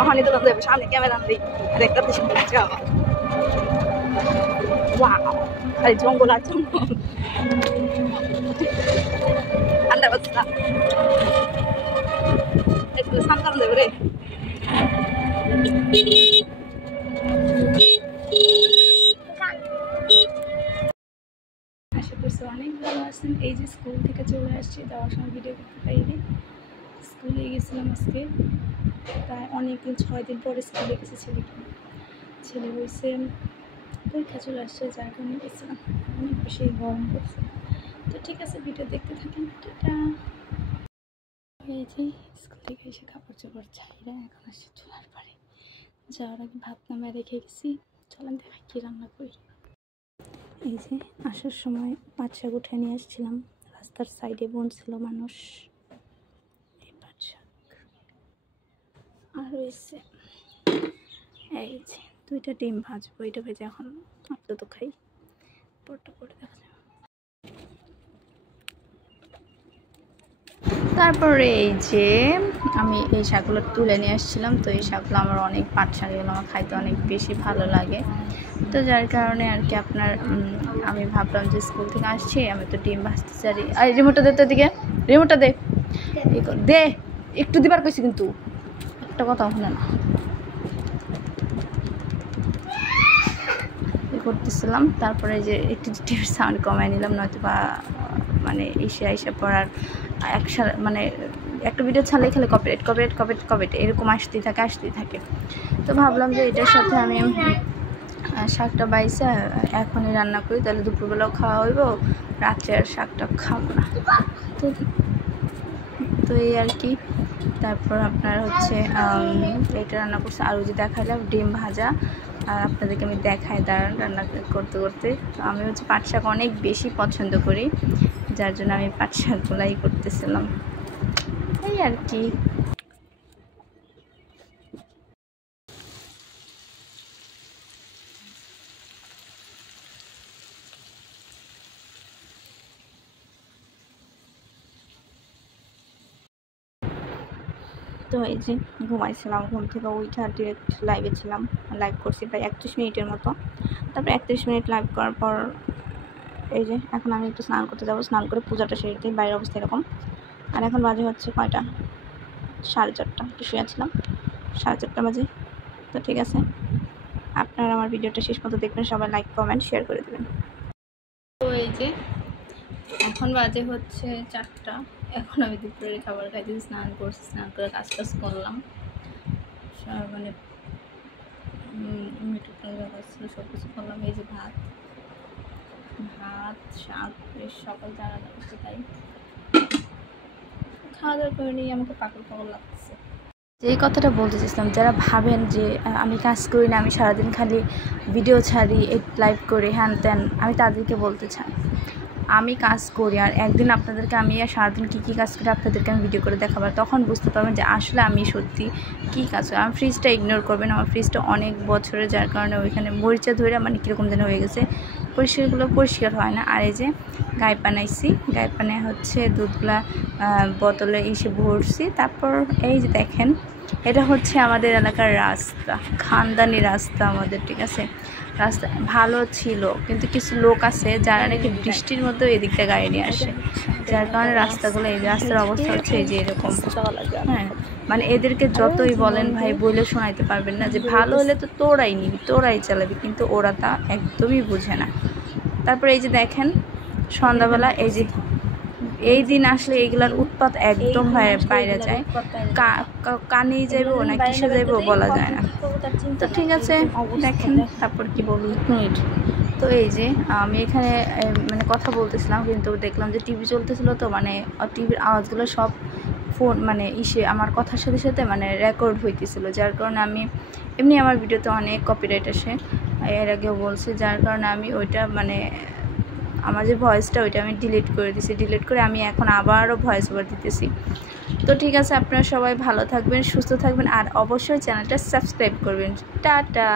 ওখানে তো দেবে সামনে ক্যামেরা দিই দেখতে তো সুন্দর লাগছে বাবা ওয়াও খালি জঙ্গল আর জঙ্গল ঠান্ডা পাচ্ছে না একটু সান্তান দেবে রে আশা করছি অনেক ভালো আছেন। এই যে স্কুল থেকে চলে আসছি, যাওয়ার সময় ভিডিও করতে পারিনি। স্কুলে গেছিলাম আজকে, প্রায় অনেকদিন 6 দিন পরে স্কুলে গেছে ছেলে হয়েছে পরীক্ষা চলে আসছে, যার কারণে গেছিলাম। অনেক বেশি গরম পড়ছে। তো ঠিক আছে, ভিডিও দেখতে থাকেন। টাটা। এই যে স্কুল থেকে এসে কাপড় চোপড় ছাইরা এখন আসছে চুলার পাড়ে। যাওয়ার আগে ভাত নামায় রেখে গেছি। চলেন দেখাই কী রান্না করি। এই যে আসার সময় পাট শাক উঠে নিয়ে আসছিলাম, রাস্তার সাইডে বুনছিল মানুষ। এই পাট শাক আর রয়েছে এই যে 2টা ডিম ভাজবো, এটা ভেজে এখন আপাতত খাই, পরটা পরে দেখা যাবে। তারপরে এই যে আমি এই শাকগুলো তুলে নিয়ে আসছিলাম। তো এই শাকগুলো আমার অনেক পাট শাক, এগুলো আমার খাইতে অনেক বেশি ভালো লাগে। তো যার কারণে আর কি আপনার আমি ভাবলাম যে স্কুল থেকে আসছি, আমি তো ডিম ভাজতে চাই। আর রিমোটটা দে, তো দিকে রিমোটটা দে, দে একটু দিবার কইছি, কিন্তু একটা কথা শুনে না করতেছিলাম। তারপরে যে একটু টিভির সাউন্ড কমায় নিলাম, নয়তো বা মানে এসে পড়ার মানে একটা ভিডিও ছাড়লেই খালি কপিরাইট এরকম আসতেই থাকে। তো ভাবলাম যে এটার সাথে আমি শাকটা বাইছে এখনই রান্না করি, তাহলে দুপুরবেলাও খাওয়া হইব, রাত্রে আর শাকটা খাবো না। তো এই আর কি। তারপর আপনার হচ্ছে এটা রান্না করছে, আর ওই যে দেখালাম ডিম ভাজা, আর আপনাদেরকে আমি দেখাই দাঁড়ান রান্না করতে করতে। তো আমি হচ্ছে পাট শাক অনেক বেশি পছন্দ করি, যার জন্য আমি পাট শাকগুলাই করতেছিলাম, এই আর কি। তো এই যে ঘুমাইছিলাম, ঘুম থেকে উঠে ডিরেক্ট লাইভে ছিলাম, লাইভ করছি প্রায় 31 মিনিটের মতো। তারপর 31 মিনিট লাইভ করার পর এই যে এখন আমি একটু স্নান করতে যাবো, স্নান করে পূজাটা সেরে দিই। বাইরের অবস্থা এরকম। আর এখন বাজে হচ্ছে কয়টা, 4:30। একটু শুয়েছিলাম, 4:30 বাজে। তো ঠিক আছে, আপনারা আমার ভিডিওটা শেষ মতো দেখবেন, সবাই লাইক কমেন্ট শেয়ার করে দেবেন। তো এই যে এখন বাজে হচ্ছে 4টা। এখন আমি দুপুরের খাবার খাইতেছি, স্নান করছি, স্নান করে কাজ করলাম, মানে সব কিছু করলাম। এই যে ভাত শাক, বেশ সকাল যারা লাগছে তাই খাওয়া দাওয়া করে নিয়ে আমাকে পাগল লাগতেছে। যে কথাটা বলতে চাইছিলাম, যারা ভাবেন যে আমি কাজ করি না, আমি সারাদিন খালি ভিডিও ছাড়ি, লাইভ করি, হ্যান ত্যান, আমি তাদেরকে বলতে চাই আমি কাজ করি, আর একদিন আপনাদেরকে আমি আর সারাদিন কী কাজ করি আপনাদেরকে আমি ভিডিও করে দেখাবো, তখন বুঝতে পারবেন যে আসলে আমি সত্যি কী কাজ করি। আমার ফ্রিজটা ইগনোর করবেন, আমার ফ্রিজটা অনেক বছরে, যার কারণে ওইখানে মরিচা ধরে মানে কীরকম যেন হয়ে গেছে, পরিষ্কার হয় না। আর এই যে গায়ে বানাইছি, গায়ে বানায় হচ্ছে দুধগুলা বোতলে এসে ভরছি। তারপর এই যে দেখেন, এটা হচ্ছে আমাদের এলাকার রাস্তা, খানদানি রাস্তা আমাদের, ঠিক আছে। রাস্তা ভালো ছিল, কিন্তু কিছু লোক আছে যারা নাকি বৃষ্টির মধ্যে এদিকটা গাড়ি নিয়ে আসে, যার কারণে রাস্তাগুলো, এই রাস্তার অবস্থা হচ্ছে এই যে এরকম। হ্যাঁ, মানে এদেরকে যতই বলেন ভাই বলে শোনাইতে পারবেন না যে ভালো হলে তো তোরাই নিবি, তোরাই চালাবি, কিন্তু ওরা তা একদমই বুঝে না। তারপরে এই যে দেখেন সন্ধ্যাবেলা, এই যে এই দিন আসলে এইগুলার উৎপাত একদম বাইরে যায়, কানেই যাইব না কিসে যাইব বলা যায় না। তো ঠিক আছে, দেখেন তারপর কি বলবো। মিনিট। তো এই যে আমি এখানে মানে কথা বলতেছিলাম, কিন্তু দেখলাম যে টিভি চলতেছিল, তো মানে টিভির আওয়াজগুলো সব ফোন মানে আমার কথার সাথে সাথে মানে রেকর্ড হইতেছিল, যার কারণে আমি এমনি আমার ভিডিওতে অনেক কপিরাইট আসে, এর আগেও বলছি, যার কারণে আমি ওইটা মানে আমার যে ভয়েসটা ওইটা আমি ডিলিট করে দিছি, ডিলিট করে আমি এখন আবারও ভয়েস ওভার দিতেছি। তো ঠিক আছে, আপনারা সবাই ভালো থাকবেন, সুস্থ থাকবেন, আর অবশ্যই চ্যানেলটা সাবস্ক্রাইব করবেন। টাটা।